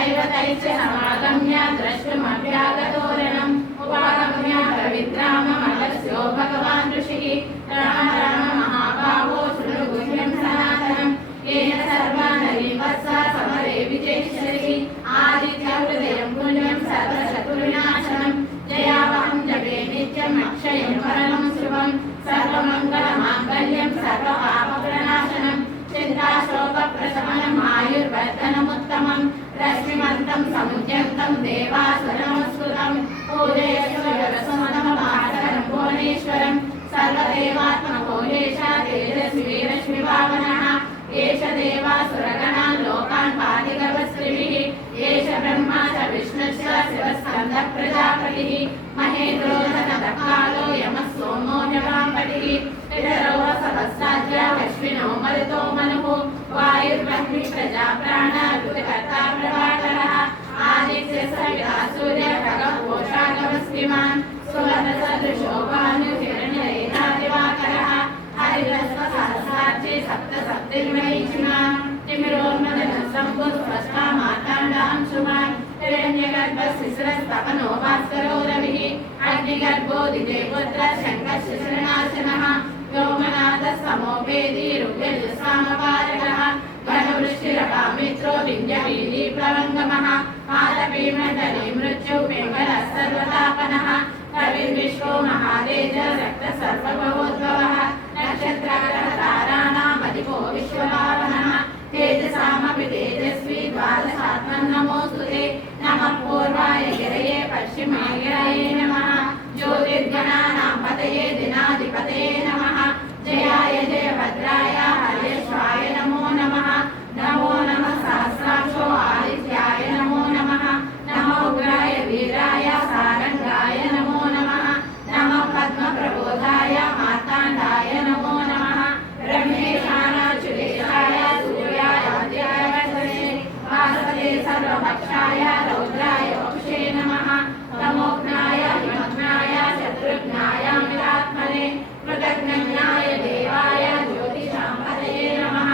दैवतैश्च समागम्य द्रष्टुमभ्यागतोरणम् उपागम्य पवित्राममगस्यो भगवान् ऋषिः राम राम महाभावो शृणु गुह्यं सनातनम् येन सर्वानरीं वत्सा समरे विजेष्यसि आदित्यहृदयं पुण्यं सर्वशत्रुविनाशनं जयावहं जगे नित्यम् अक्षयं परमं शुभं सर्वमङ्गलमाङ्गल्यं सर्वपापप्रणाशनं चिन्ताशोकप्रशमनम् आयुर्वर्धनमुत्तमं रश्मिमन्तं समुद्यन्तं देवासुरनमस्कृतं पूजयेश्वरसुमनमभास्करं भुवनेश्वरं सर्वदेवात्मको एषा तेजस्वी रश्मिभावनः एष देवासुरगणान् लोकान् पातिगर्भस्त्रिभिः एष ब्रह्मा च विष्णुश्च शिवस्कन्दः प्रजापतिः महेन्द्रो धनदकालो यमः सोमो जवाम्पतिः पितरो सहस्राज्या अश्विनो मरुतो मनुः वायुर्ब्रह्मी प्रजा प्राण ऋतुकर्ता प्रभाकरः आदित्यः सविता सूर्यः खगः पोषाकवस्तिमान् सुवर्णसदृशो भानुर्हिरण्यरेखा दिवाकरः हरिहस्वसहस्रार्चे सप्त सप्तैर्वैष्णान् तिमिरोन्मदनः सम्भुस्पष्टा मार्ताण्डां शुभान् हिरण्यगर्भशिशिरस्तपनो भास्करो रविः अग्निगर्भो दिदेवपुत्रः शङ्खः शिशिरनाशनः व्योमनाथस्तमो वेदी ऋग्यजुस्सामपारकः घनवृष्टिरवामित्रो विन्ध्यवीली प्लवङ्गमः पादपीमण्डले मृत्युः पिङ्गलः सर्वतापनः कविर्विश्वो महातेज रक्तः सर्वभवोद्भवः नक्षत्राग्रहताराणाम् अधिपो विश्वभावनः तेजसामपि तेजस्वी द्वादशात्मन्नमोऽस्तु ते नमः पूर्वाय गिरये पश्चिमाय गिरये नमः ज्योतिर्गणानां पतये दिनाधिपतये नमः जयाय जयभद्राय हर्यश्वाय नमो नमः नमो नमः सहस्राक्षो आदित्याय नमो नमः नमो उग्राय वीराय सारंगाय नमो नमः नमः पद्मप्रबोधाय मार्ताण्डाय नमो नमः ब्रह्मेशानाच्युतेशाय सूर्याय आद्याय वसवे वासवे सर्वभक्षाय रौद्राय वक्षे नमः तमोघ्नाय हिमघ्नाय शत्रुघ्नाय अमितात्मने कृतघ्नाय देवाय ज्योतिषाम्पतये नमः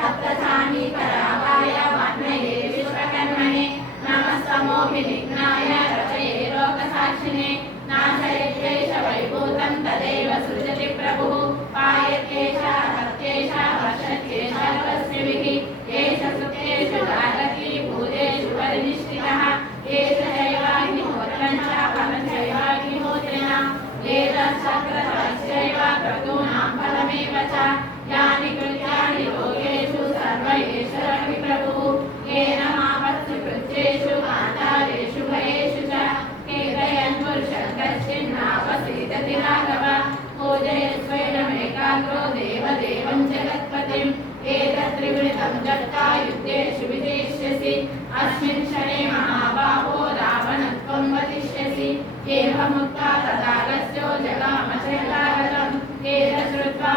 सप्तचानीकरागाय वाग्नये विश्वकर्मणे नमस्तमोभिनिघ्नाय रचये लोकसाक्षिणे नाशयत्येष वैभूतं तदेव सृजति प्रभुः पायत्येष हत्येष वर्षत्येष तस्मिभिः एष सुखेषु जागति भूतेषु परिनिष्ठितः एष चैवाग्निहोत्रं च फलं चैवाग्निहोत्रिणा एतच्चक्रधरश्चैव क्रतूनां फलमेव च यानि कृत्यानि लोकेषु सर्व एष रविप्रभुः येन मापत्सु कृत्येषु कान्तारेषु भयेषु च कीर्तयन् पुरुषं कश्चिन्नावसीदति राघव पूजयस्वैनमेकाग्रो देवदेवं जगत्पतिम् एतत्त्रिवृतं दत्ता युद्धेषु विजेष्यसि अस्मिन् क्षणे महाबाहो रावणत्वं वदिष्यसि एवमुक्ता तदागस्त्यो जगाम चैलागतम् एतत् श्रुत्वा